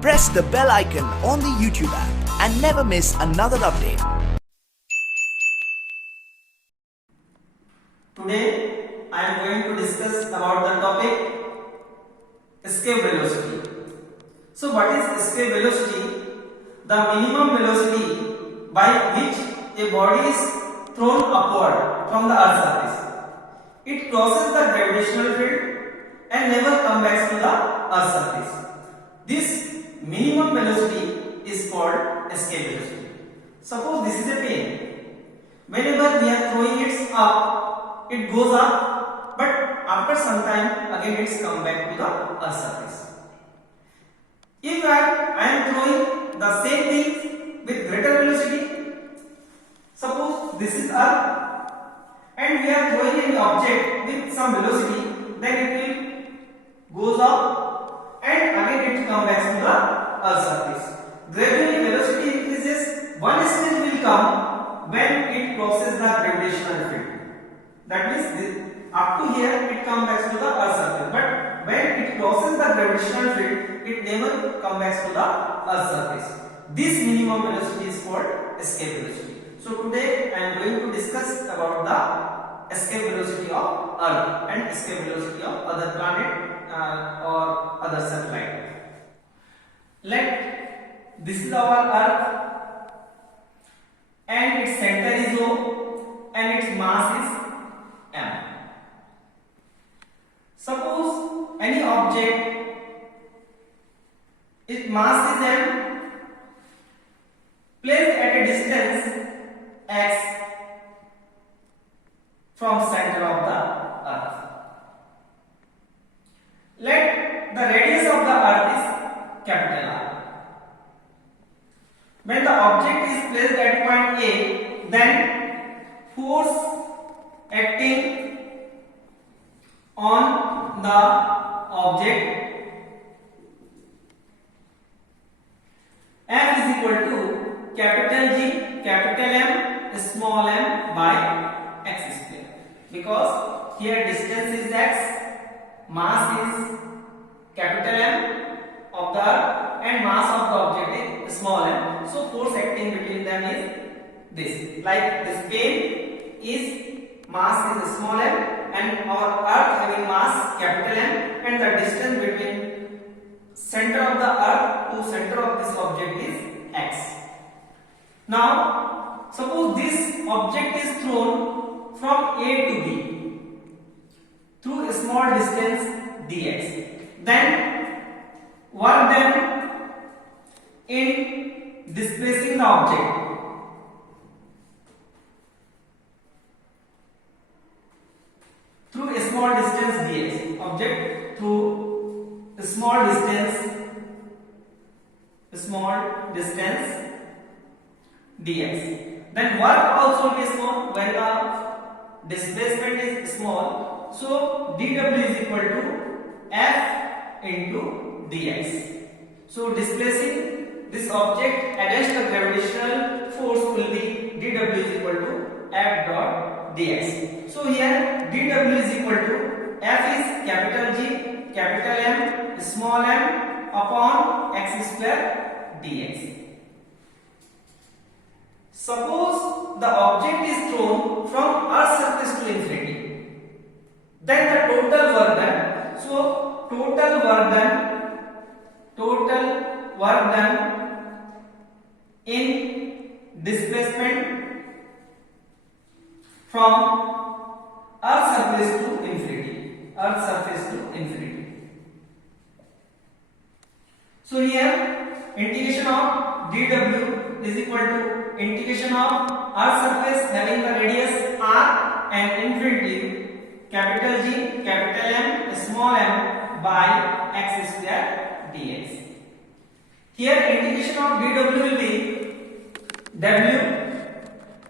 Press the bell icon on the YouTube app and never miss another update. Today I am going to discuss about the topic escape velocity. So what is escape velocity? The minimum velocity by which a body is thrown upward from the earth's surface. It crosses the gravitational field and never comes back to the earth's surface. This minimum velocity is called escape velocity. Suppose this is a pen. Whenever we are throwing it up, it goes up, but after some time again it's come back to the earth's surface. If I am throwing the same thing with greater velocity, suppose this is earth and we are throwing an object with some velocity, then it will goes up and again it comes back to the earth's surface. Gradually velocity increases. One stage will come when it crosses the gravitational field. That means up to here it comes back to the earth's surface, but when it crosses the gravitational field, it never comes back to the earth's surface. This minimum velocity is called escape velocity. So today I am going to discuss about the escape velocity of Earth and escape velocity of other planet or other satellite. This is our Earth and its center is O and its mass is M. Suppose any object, its mass is M, placed at a distance x from center of the earth. Let the radius of the earth is capital R. When the object is placed at point A, then force acting on the object F is equal to capital G, capital M, small m by x square. Because here distance is x, mass is capital M of the earth and mass of the object is small m. So force acting between them is this. Like this pen is mass is small m and our earth having mass capital M and the distance between center of the earth to center of this object is x. Now suppose this object is thrown from A to B through a small distance dx. Then work done in displacing the object. Through a small distance dx, object through a small distance dx. Then work also will be small when the displacement is small. So dw is equal to f into dx. So displacing this object against the gravitational force will be dw is equal to f dot dx. So here dw is equal to f is capital G, capital M, small m upon x square dx. Suppose the object is thrown from Earth's surface to infinity, then the total work done. So total work done in displacement from Earth's surface to infinity. So here integration of dw is equal to integration of Earth's surface having the radius r and infinity capital G, capital M, small m by x square dx. Here integration of dw will be w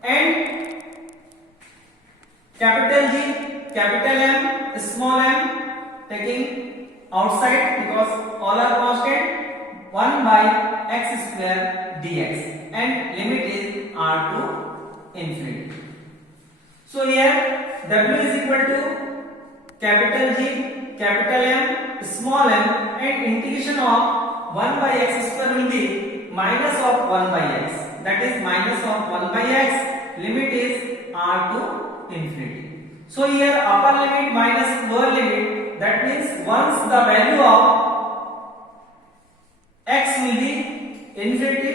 and capital G, capital M, small m taking outside because all are constant, 1 by x square dx and limit is r to infinity. So here w is equal to capital G, capital M, small m, and integration of 1 by x square will be minus of 1 by x. That is minus of 1 by x. Limit is r to infinity. So here upper limit minus lower limit. That means once the value of x will be infinity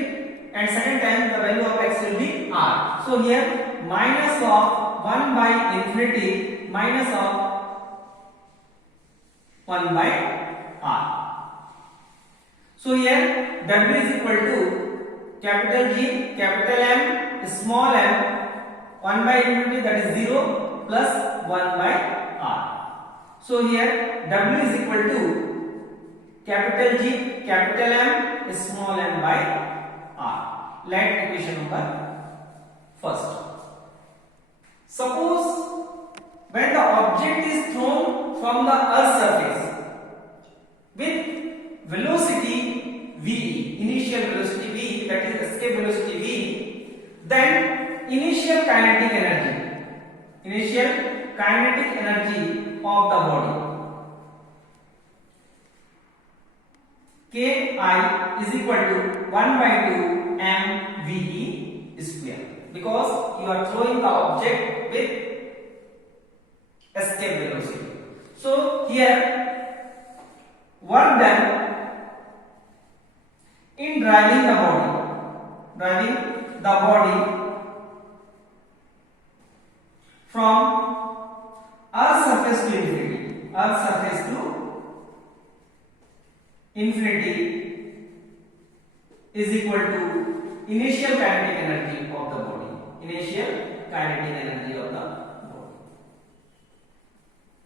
and second time the value of x will be r. So here minus of 1 by infinity minus of 1 by r. So here w is equal to capital G, capital M, small m, 1 by infinity, that is 0, plus 1 by r. So here w is equal to capital G, capital M, small m by r. Let equation number first. Suppose when the object is thrown from the earth's surface with velocity v, initial velocity v, that is escape velocity v, then initial kinetic energy of the body Ki is equal to 1 by 2 mve square, because you are throwing the object with escape velocity. So here work done in driving the body from earth surface to infinity is equal to initial kinetic energy of the body.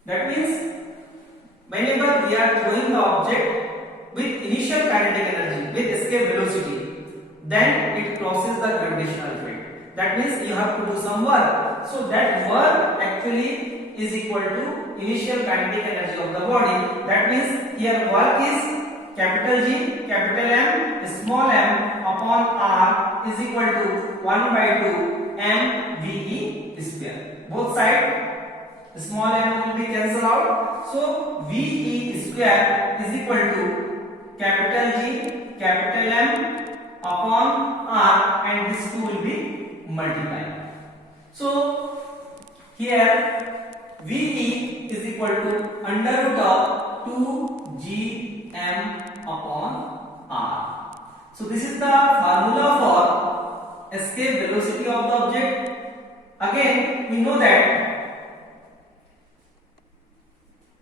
That means whenever we are throwing the object with initial kinetic energy, with escape velocity, then it crosses the gravitational field. That means you have to do some work. So that work actually is equal to initial kinetic energy of the body. That means here work is capital G, capital M, small m upon r is equal to 1 by 2 mve square. Both sides small m will be cancelled out. So ve square is equal to capital G, capital M upon r, and this two will be multiplied. So here ve is equal to under root of 2gm upon r. So this is the formula for escape velocity of the object. Again we know that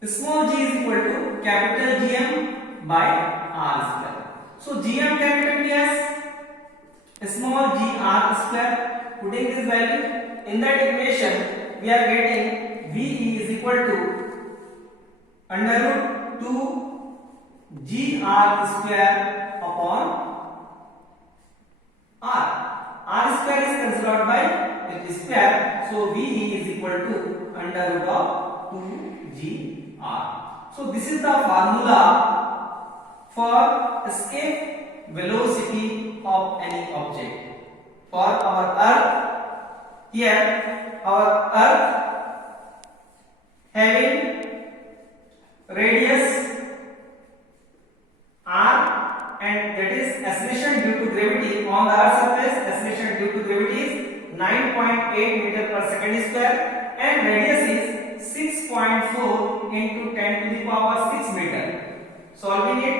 small g is equal to capital Gm by r square. So Gm can be written as small g r square. Putting this value in that equation, we are getting ve is equal to under root 2 g r square upon r. R square is considered by its square, so ve is equal to under root of 2 g r. So this is the formula for escape velocity of any object. For our earth, here our earth having radius r, and that is acceleration due to gravity on the earth surface. Acceleration due to gravity is 9.8 meter per second square, and radius is 6.4 into 10 to the power 6 meter. Solving it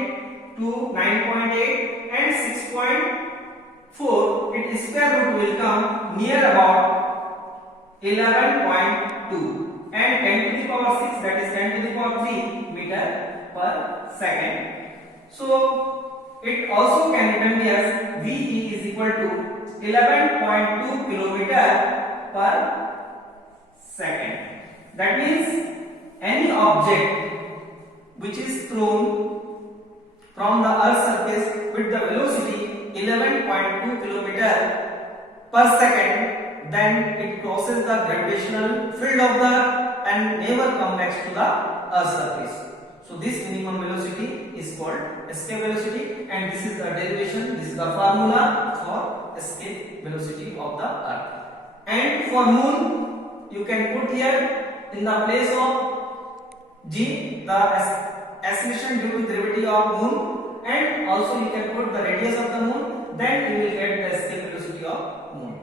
to 9.8 and 6.4, its square root will come near about 11.2, and 10 to the power 6, that is 10 to the power 3 meter per second. So it also can be written as ve is equal to 11.2 kilometer per second. That means any object which is thrown from the earth's surface with the velocity 11.2 kilometer per second, then it crosses the gravitational field of the earth and never come back to the earth's surface. So this minimum velocity is called escape velocity, and this is the derivation, this is the formula for escape velocity of the earth. And for moon, you can put here in the place of g the acceleration due to gravity of moon, and also you can put the radius of the moon, then you will get the escape velocity of moon.